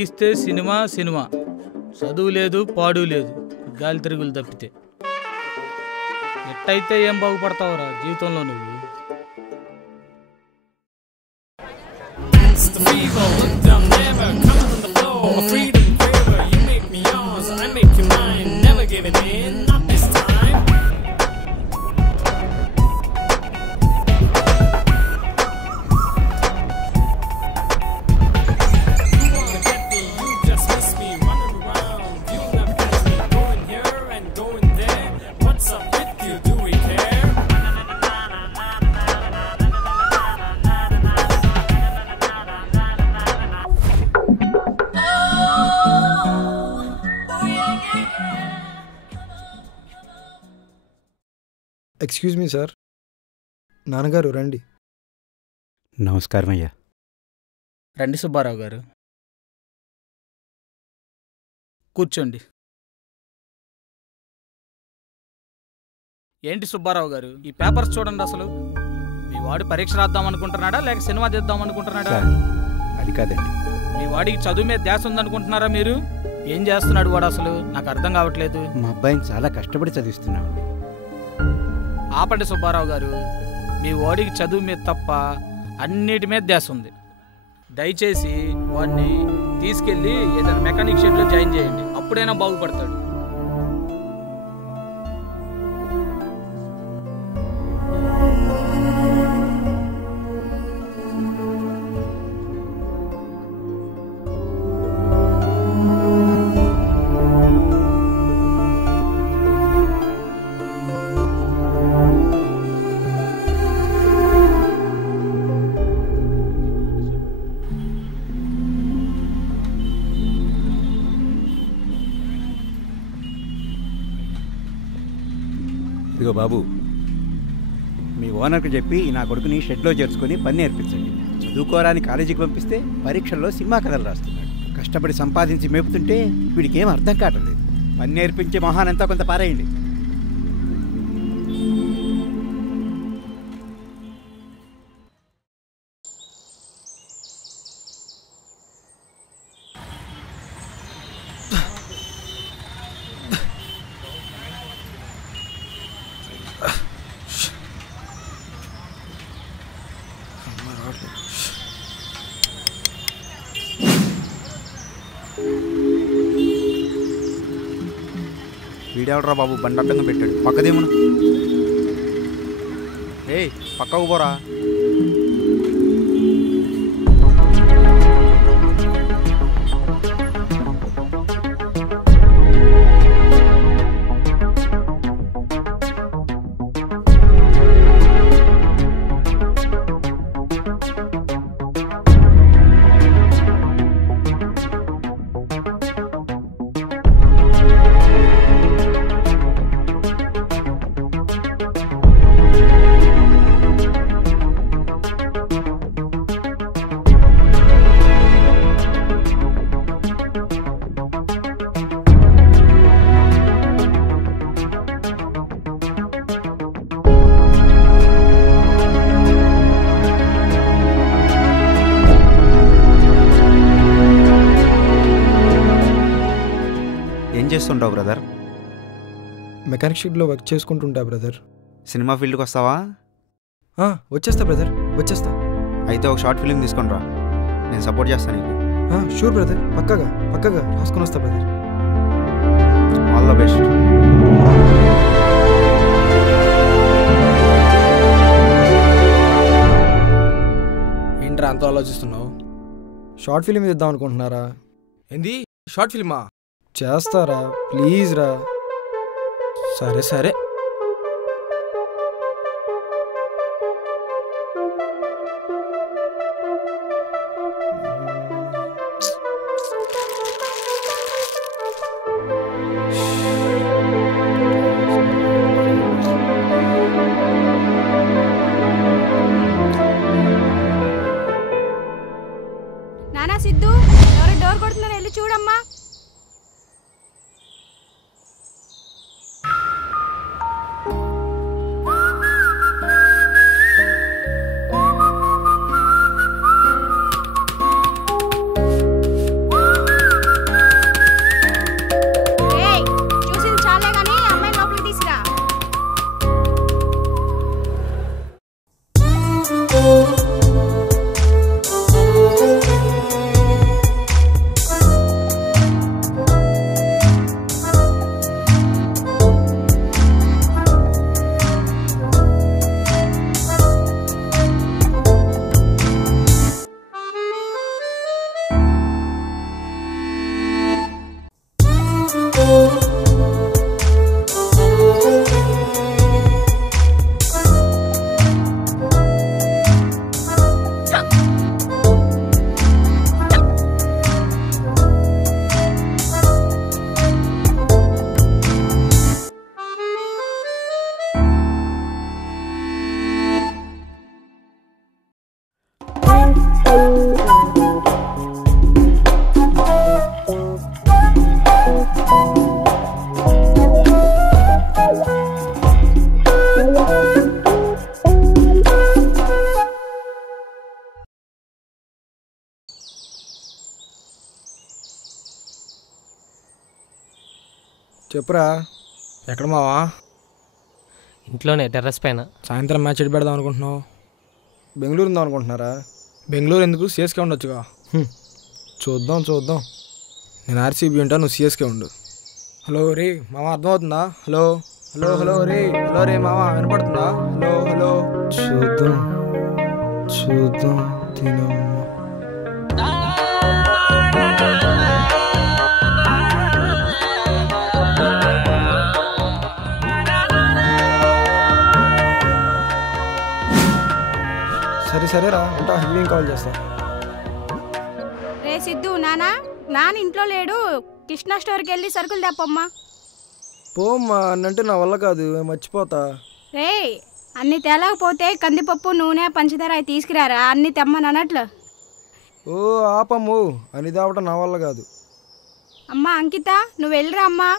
తీస్తే cinema cinema, చదువు లేదు పాడు లేదు, గాలి తిరుగులు తప్పితే. ఎట్టయితే ఏం బాగుపడతావురా జీవితంలో నువ్వు? Excuse me sir. నాన్నగారు రండి. నమస్కారం అయ్యా. రండి సుబ్బారావు గారు, కూర్చోండి. ఏంటి సుబ్బారావు గారు, ఈ పేపర్స్ చూడండి. అసలు మీ వాడు పరీక్ష రాద్దాం అనుకుంటున్నాడా లేక సినిమా చేద్దాం అనుకుంటున్నాడా? అది కాదండి, మీ వాడికి చదువు మీద ధ్యాస ఉందనుకుంటున్నారా మీరు? ఏం చేస్తున్నాడు వాడు అసలు నాకు అర్థం కావట్లేదు. మా అబ్బాయిని చాలా కష్టపడి చదివిస్తున్నామండి. ఆపండి సుబ్బారావు గారు, మీ వాడికి చదువు మీద తప్ప అన్నిటి మీద ధ్యాస ఉంది. దయచేసి వాడిని తీసుకెళ్ళి ఏదైనా మెకానిక్ షెడ్లో జాయిన్ చేయండి, అప్పుడైనా బాగుపడతాడు. ఇదిగో బాబు, మీ ఓనర్కి చెప్పి నా కొడుకుని షెడ్లో చేర్చుకొని పని నేర్పించండి. చదువుకోరాని కాలేజీకి పంపిస్తే పరీక్షల్లో సినిమా కథలు రాస్తున్నాడు. కష్టపడి సంపాదించి మేపుతుంటే వీడికి ఏం అర్థం కావట్లేదు. పని నేర్పించే మొహానంతా కొంత పారేయండి. వీడెవడరా బాబు బండి అడ్డంగా పెట్టాడు? పక్కదేమును. ఏయ్ పక్కకు పోరా. ఏం చేస్తుంటావు బ్రదర్? మెకానిక్ షెడ్లో వర్క్ చేసుకుంటుంటా బ్రదర్. సినిమా ఫీల్డ్కి వస్తావా? వచ్చేస్తా బ్రదర్, వచ్చేస్తా. అయితే ఒక షార్ట్ ఫిలిం తీసుకొని రా, నేను సపోర్ట్ చేస్తాను నీకు. షూర్ బ్రదర్, పక్కగా రాసుకొని వస్తా బ్రదర్. All the best. ఏంట్రా అంత ఆలోచిస్తున్నావు? షార్ట్ ఫిలిం ఇద్దాం అనుకుంటున్నారా? ఏంది షార్ట్ ఫిల్మా? చేస్తారా ప్లీజ్ రా. సరే నానా సిద్ధు, ఎవరు డోర్ కొడుతున్నారు, వెళ్ళి చూడమ్మా. చెప్పురా. ఎక్కడ మావా? ఇంట్లోనే టెర్రస్ పైన. సాయంత్రం మ్యాచ్ ఎటు పెడదాం అనుకుంటున్నావు? బెంగళూరు ఉందాం అనుకుంటున్నారా? బెంగళూరు ఎందుకు, సిఎస్కే ఉండొచ్చుగా. చూద్దాం. నేను ఆర్సీబీ ఉంటా, నువ్వు సిఎస్కే ఉండు. హలో రే మామ, అర్థమవుతుందా? హలో హలో హలో రే, హలో రే మామ, వినపడుతుందా? Hello hello. చూద్దాం తినమ్మా. సరేరా ఉంటా, ఈవినింగ్ కాల్ చేస్తా. రే సిద్ధు, నాన్న ఇంట్లో లేడు. కృష్ణా స్టోర్కి వెళ్ళి సరుకులు తెప్పమ్మా. పోమ్మా, అన్నంటే నా వల్ల కాదు, మర్చిపోతా. రే, అన్ని తేలేకపోతే కందిపప్పు, నూనె, పంచదార అవి తీసుకురారా. అన్ని తెమ్మని అన్నట్లు. ఓ ఆపమ్ము, అని తేవటం నా వల్ల కాదు. అమ్మా అంకిత, నువ్వు వెళ్ళిరా అమ్మా.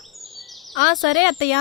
సరే అత్తయ్య.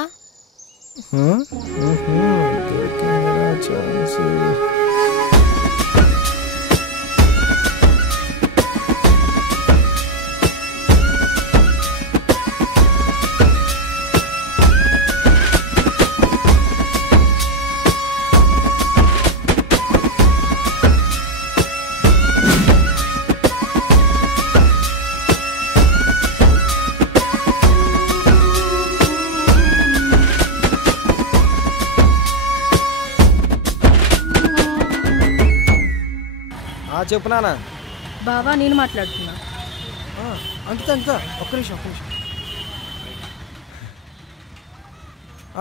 చెప్పు నాన్న. బావా, నేను మాట్లాడుతున్నా. అంకిత ఒక్క నిమిషం.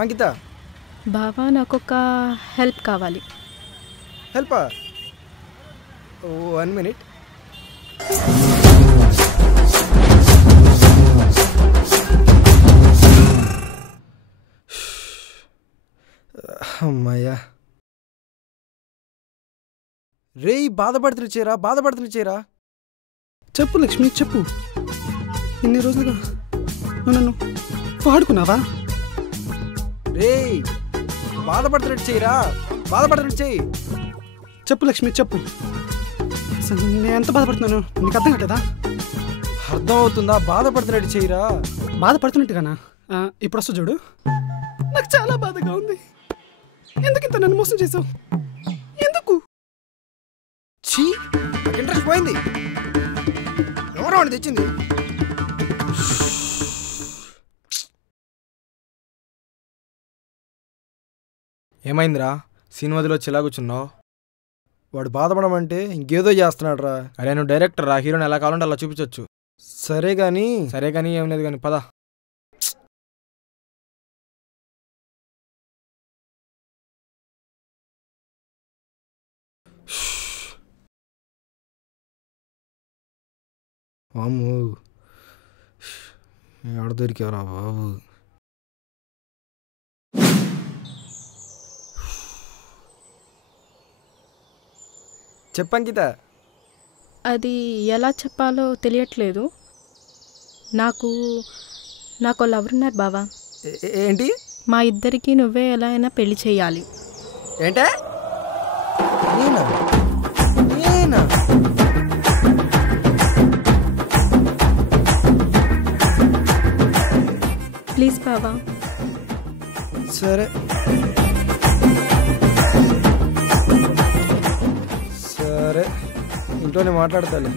అంకిత, బావా, నాకొక హెల్ప్ కావాలి. హెల్పా? 1 minute. అమ్మాయ్యా. రే, బాధపడుతున్నా. చెప్పు లక్ష్మి, చెప్పు. ఇన్ని రోజులుగా నువ్వు నన్ను వాడుకున్నావా? రే, బాధపడుతున్నట్టు చెయ్యి. చెప్పు లక్ష్మి, చెప్పు. అసలు నేను ఎంత బాధపడుతున్నాను నీకు అర్థం కావట్లేదా? అర్థం అవుతుందా? బాధపడుతున్నట్టు చెయ్యిరా. బాధపడుతున్నట్టుగానా? ఇప్పుడు వస్తా చూడు. నాకు చాలా బాధగా ఉంది. ఎందుకు ఇంత నన్ను మోసం చేసావు? ఎందుకు? నాకు ఇంట్రెస్ట్ పోయింది. ఎవరో అని తెచ్చింది. ఏమైందిరా? సీన్ వదిలో చిలా కూర్చున్నావు? వాడు బాధపడమంటే ఇంకేదో చేస్తున్నాడు రా. అరే, నువ్వు డైరెక్టర్ రా, హీరోని ఎలా కావాలంటే అలా చూపించవచ్చు. సరే కానీ ఏం లేదు కానీ పద. వాము, ఎక్కడ దొరికావరా బాబు? చెప్పంకిత. అది ఎలా చెప్పాలో తెలియట్లేదు. నాకు లవర్ ఉన్నారు బావా. ఏంటి? మా ఇద్దరికి నువ్వే ఎలా అయినా పెళ్లి చేయాలి. ఏంటే? నేనా? ప్లీజ్ బావా. సరే, ఇంట్లోనే మాట్లాడతాలే.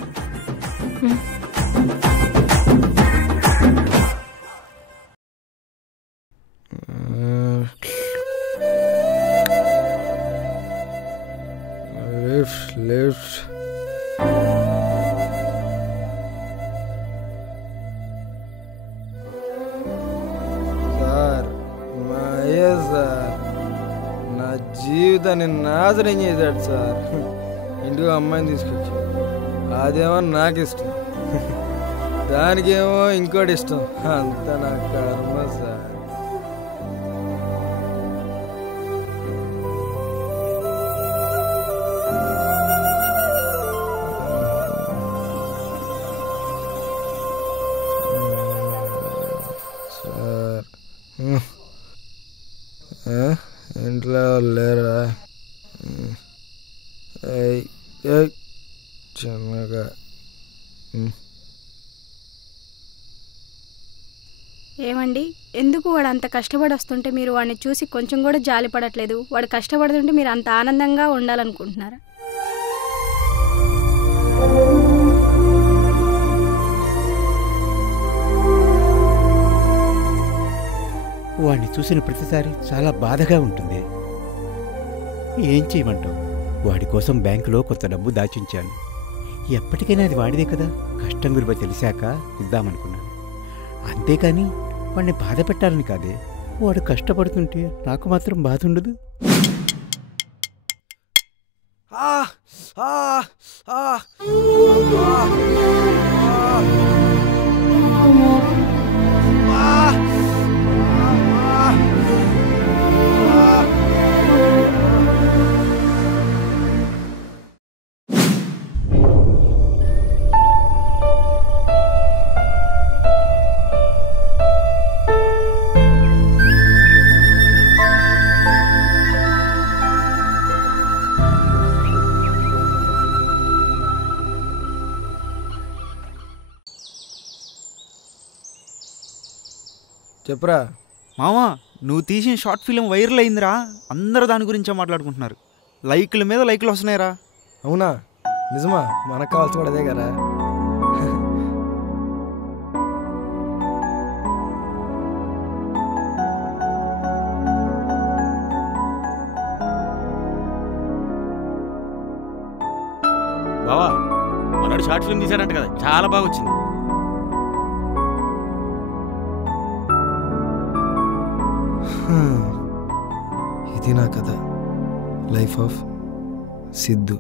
లెఫ్ట్ సార్, మా అయ్య సార్ నా జీవితాన్ని నాశనం చేశాడు సార్. ఇంటికి అమ్మాయిని తీసుకొచ్చాడు. అదేమో నాకు ఇష్టం, దానికేమో ఇంకోటి ఇష్టం. అంత నా కర్మ సార్. ఇంట్లో లేరా? చిన్నగా ఏమండి, ఎందుకు వాడు అంత కష్టపడి వస్తుంటే మీరు వాడిని చూసి కొంచెం కూడా జాలి పడట్లేదు? వాడు కష్టపడుతుంటే మీరు అంత ఆనందంగా ఉండాలనుకుంటున్నారా? వాడిని చూసిన ప్రతిసారి చాలా బాధగా ఉంటుంది. ఏం చేయమంటావు? వాడి కోసం బ్యాంకులో కొంత డబ్బు దాచించాను. ఎప్పటికైనా అది వాడిదే కదా. కష్టం విలువ తెలిసాక ఇద్దామనుకున్నాను. అంతేకాని వాడిని బాధ పెట్టాలని కాదే. వాడు కష్టపడుతుంటే నాకు మాత్రం బాధ ఉండదు. చెప్పురా మామా, నువ్వు తీసిన షార్ట్ ఫిలిం వైరల్ అయిందిరా. అందరూ దాని గురించే మాట్లాడుకుంటున్నారు. లైకుల మీద లైకులు వస్తున్నాయిరా. అవునా? నిజమా? మనకు కావాల్సి కూడా అదే కదా. బావా, మనోడు షార్ట్ ఫిల్మ్ తీశాడంట కదా, చాలా బాగా వచ్చింది. ఇది నా కథ. Life of Siddhu.